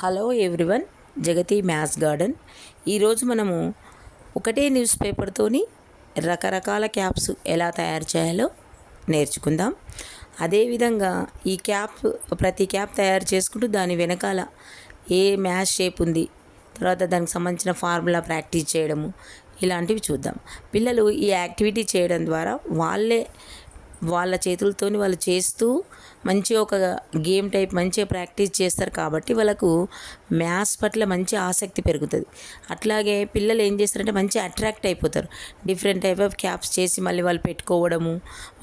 Hello everyone, జగతి maths garden. ఈరోజు మనము ఒకటే న్యూస్ పేపర్తోని రకరకాల క్యాప్స్ ఎలా తయారు చేయాలో నేర్చుకుందాం. అదేవిధంగా ఈ ప్రతి క్యాప్ తయారు చేసుకుంటూ దాని వెనకాల ఏ మ్యాథ్స్ షేప్ ఉంది, తర్వాత దానికి సంబంధించిన ఫార్ములా ప్రాక్టీస్ చేయడము, ఇలాంటివి చూద్దాం. పిల్లలు ఈ యాక్టివిటీ చేయడం ద్వారా వాళ్ళ చేతులతోని వాళ్ళు చేస్తూ మంచిగా ఒక గేమ్ టైప్ మంచిగా ప్రాక్టీస్ చేస్తారు. కాబట్టి వాళ్ళకు మ్యాథ్స్ పట్ల మంచి ఆసక్తి పెరుగుతుంది. అట్లాగే పిల్లలు ఏం చేస్తారంటే మంచి అట్రాక్ట్ అయిపోతారు. డిఫరెంట్ టైప్ ఆఫ్ క్యాప్స్ చేసి మళ్ళీ వాళ్ళు పెట్టుకోవడము,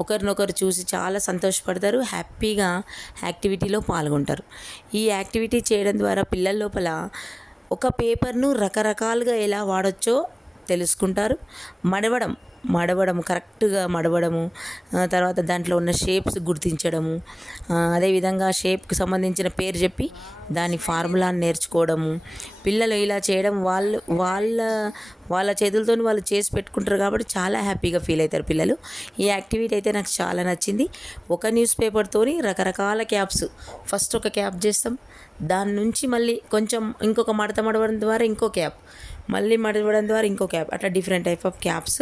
ఒకరినొకరు చూసి చాలా సంతోషపడతారు, హ్యాపీగా యాక్టివిటీలో పాల్గొంటారు. ఈ యాక్టివిటీ చేయడం ద్వారా పిల్లల లోపల ఒక పేపర్ను రకరకాలుగా ఎలా వాడచ్చో తెలుసుకుంటారు. మడవడం కరెక్ట్గా మడవడము, తర్వాత దాంట్లో ఉన్న షేప్స్ గుర్తించడము, అదేవిధంగా షేప్కి సంబంధించిన పేరు చెప్పి దాని ఫార్ములాని నేర్చుకోవడము. పిల్లలు ఇలా చేయడం వాళ్ళ చేతులతో వాళ్ళు చేసి పెట్టుకుంటారు కాబట్టి చాలా హ్యాపీగా ఫీల్ అవుతారు పిల్లలు. ఈ యాక్టివిటీ అయితే నాకు చాలా నచ్చింది. ఒక న్యూస్ పేపర్తోని రకరకాల క్యాప్స్, ఫస్ట్ ఒక క్యాప్ చేస్తాం, దాని నుంచి మళ్ళీ కొంచెం ఇంకొక మడవడం ద్వారా ఇంకో క్యాప్, మళ్ళీ మడవడం ద్వారా ఇంకో క్యాప్, అట్లా డిఫరెంట్ టైప్ ఆఫ్ క్యాప్స్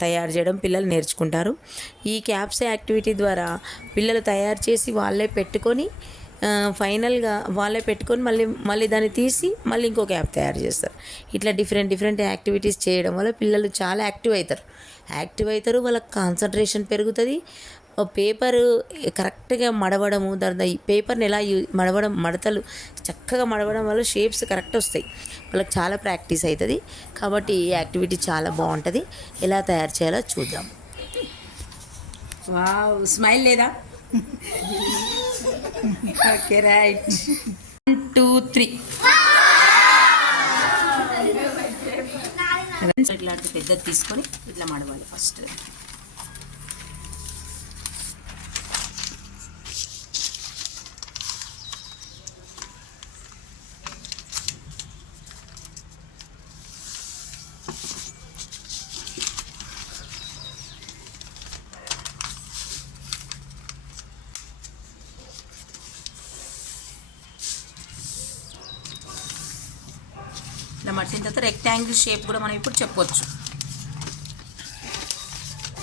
తయారు చేయడం పిల్లలు నేర్చుకుంటారు. ఈ క్యాప్స్ యాక్టివిటీ ద్వారా పిల్లలు తయారు చేసి వాళ్ళే పెట్టుకొని ఫైనల్గా వాళ్ళే పెట్టుకొని మళ్ళీ దాన్ని తీసి మళ్ళీ ఇంకో క్యాప్ తయారు చేస్తారు. ఇట్లా డిఫరెంట్ యాక్టివిటీస్ చేయడం వల్ల పిల్లలు చాలా యాక్టివ్ అవుతారు. వాళ్ళకి కాన్సన్ట్రేషన్ పెరుగుతుంది. పేపరు కరెక్ట్గా మడవడము, తర్వాత ఈ పేపర్ని ఎలా మడతలు చక్కగా మడవడం వల్ల షేప్స్ కరెక్ట్ వస్తాయి. వాళ్ళకి చాలా ప్రాక్టీస్ అవుతుంది. కాబట్టి ఈ యాక్టివిటీ చాలా బాగుంటుంది. ఎలా తయారు చేయాలో చూద్దాం. వావ్, స్మైల్ లేదా? Okay, right. 1 2 3. ఇట్లాంటి పెద్దది తీసుకొని ఇట్లా మడవాలి. ఫస్ట్ ఇలా మట్టిన తర్వాత రెక్టాంగిల్ షేప్ కూడా మనం ఇప్పుడు చెప్పొచ్చు.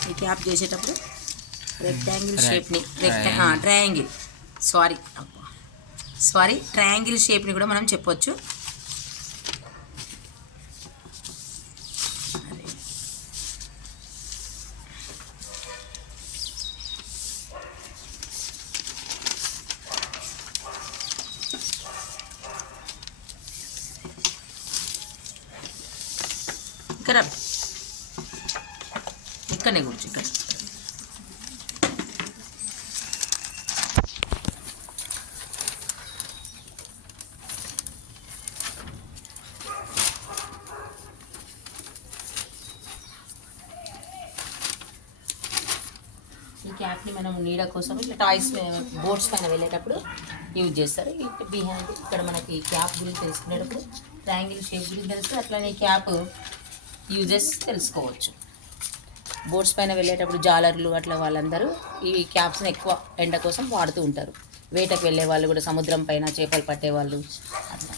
ఈ క్యాప్ చేసేటప్పుడు రెక్టాంగిల్ షేప్ని ట్రయాంగిల్ షేప్ని కూడా మనం చెప్పొచ్చు. ఇక్కడనే కూర్చో. ఇక్కడ ఈ క్యాప్ని మనం నీడ కోసం ఇట్లా టాయ్స్ బోర్డ్స్ పైన వెళ్ళేటప్పుడు యూజ్ చేస్తారు. బిహైండ్ ఇక్కడ మనకి క్యాప్ గురించి తెలుసుకునేటప్పుడు ట్రయాంగిల్ షేప్ గురించి తెలుస్తుంది. అట్లానే క్యాప్ యూజెస్ తెలుసుకోవచ్చు. బోట్స్ పైన వెళ్ళేటప్పుడు జాలర్లు అట్లా వాళ్ళందరూ ఈ క్యాప్స్ని ఎక్కువ ఎండ కోసం వాడుతూ ఉంటారు. వేటకు వెళ్ళే వాళ్ళు కూడా, సముద్రం పైన చేపలు పట్టేవాళ్ళు అట్లా.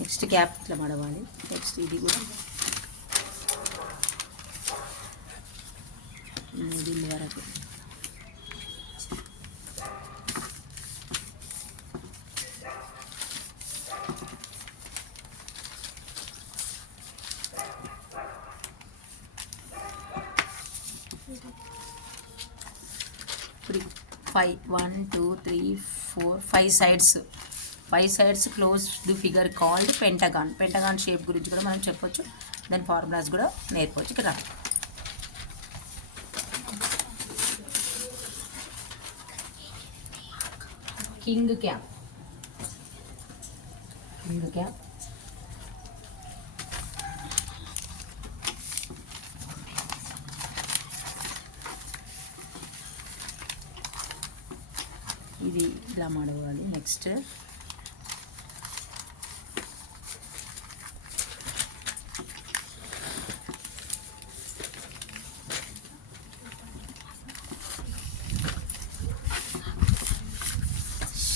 నెక్స్ట్ క్యాప్ ఇట్లా మడవాలి. నెక్స్ట్ ఇది కూడా దీని వరకు ఇప్పుడు 1 2 3 4 5 sides close the figure called pentagon shape గురించి కూడా మనం చెప్పొచ్చు. దాని ఫార్ములాస్ కూడా నేర్పవచ్చు. ఇక్కడ కింగ్ క్యాప్ ఇది ఇలా మడవాలి. Next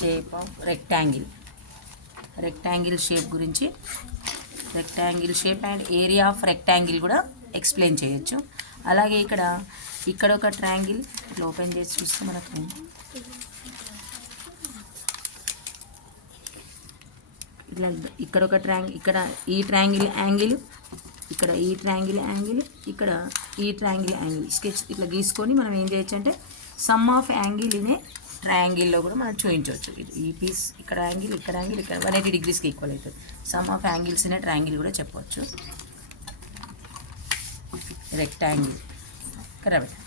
shape of rectangle shape గురించి, rectangle shape and area of rectangle కూడా ఎక్స్ప్లెయిన్ చేయొచ్చు. అలాగే ఇక్కడ ఒక ట్రయాంగిల్ ఇట్లా ఓపెన్ చేసి చూస్తే మనకు ఇట్లా ఇక్కడ ఒక ట్రయాంగిల్, ఇక్కడ ఈ ట్రయాంగిల్ యాంగిల్, ఇక్కడ ఈ ట్రయాంగిల్ యాంగిల్, ఇక్కడ ఈ ట్రయాంగిల్ యాంగిల్ స్కెచ్ ఇట్లా గీసుకొని మనం ఏం చేయొచ్చు అంటే సమ్ ఆఫ్ యాంగిల్ ఇనే ట్రయాంగిల్లో కూడా మనం చూపించవచ్చు. ఈ పీస్ ఇక్కడ యాంగిల్, ఇక్కడ 180 degreesకి ఈక్వల్ అవుతుంది. సమ్ ఆఫ్ యాంగిల్స్ ఇనే ట్రయాంగిల్ కూడా చెప్పవచ్చు. Rectangle correct.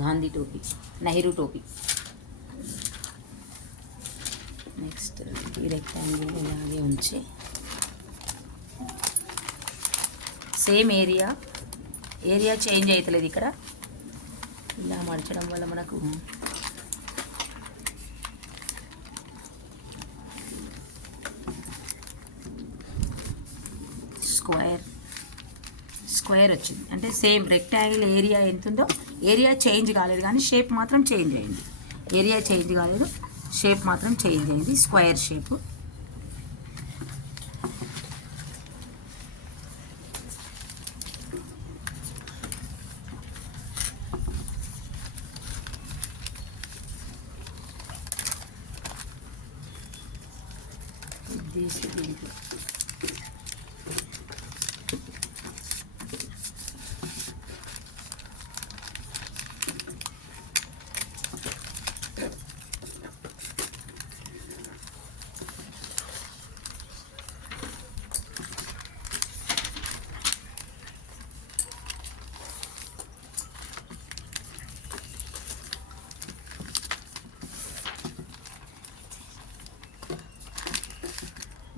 గాంధీ టోపీ, నెహ్రూ టోపీ. నెక్స్ట్ ఈ రెక్టాంగిల్ ఇలాగే ఉంచి సేమ్ ఏరియా చేంజ్ అవుతలేదు. ఇక్కడ ఇలా మడచడం వల్ల మనకు స్క్వేర్ వచ్చింది. అంటే సేమ్ రెక్టాంగిల్ ఏరియా ఎంత ఉందో ఏరియా చేంజ్ కాలేదు కానీ షేప్ మాత్రం చేంజ్ అయింది. ఏరియా చేంజ్ కాలేదు, షేప్ మాత్రం చేంజ్ అయింది. Square shape. దీనికి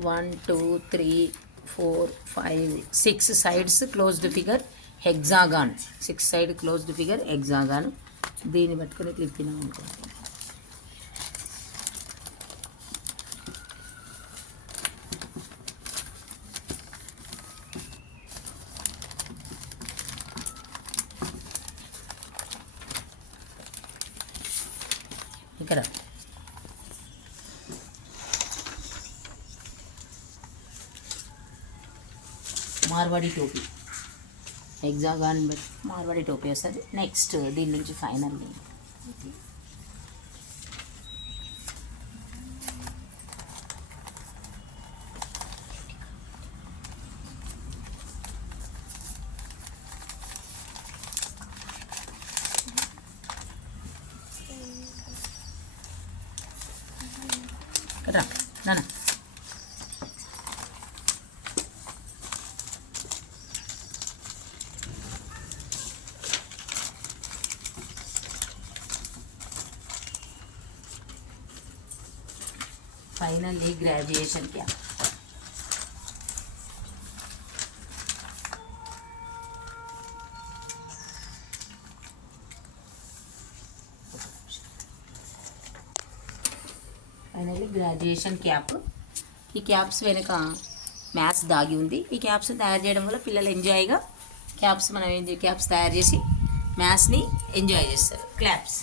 One, two, three, 4, 5, 6 sides closed figure hexagon. 6 side closed figure hexagon. దీన్ని పట్టుకొని క్లిప్ తినాం అనుకో. ఇక్కడ మార్వాడి టోపీ, హెగ్జాగాన్ బట్ మార్వాడి టోపీ వస్తుంది. నెక్స్ట్ దీని నుంచి ఫైనల్ కదా నాన్న. Finally graduation cap. Finally graduation cap. ఈ క్యాప్స్ వెనుక మ్యాథ్స్ దాగి ఉంది. ఈ క్యాప్స్ తయారు చేయడం వల్ల పిల్లలు ఎంజాయ్గా క్యాప్స్ తయారు చేసి మ్యాథ్స్ని ఎంజాయ్ చేస్తారు. క్లాప్స్.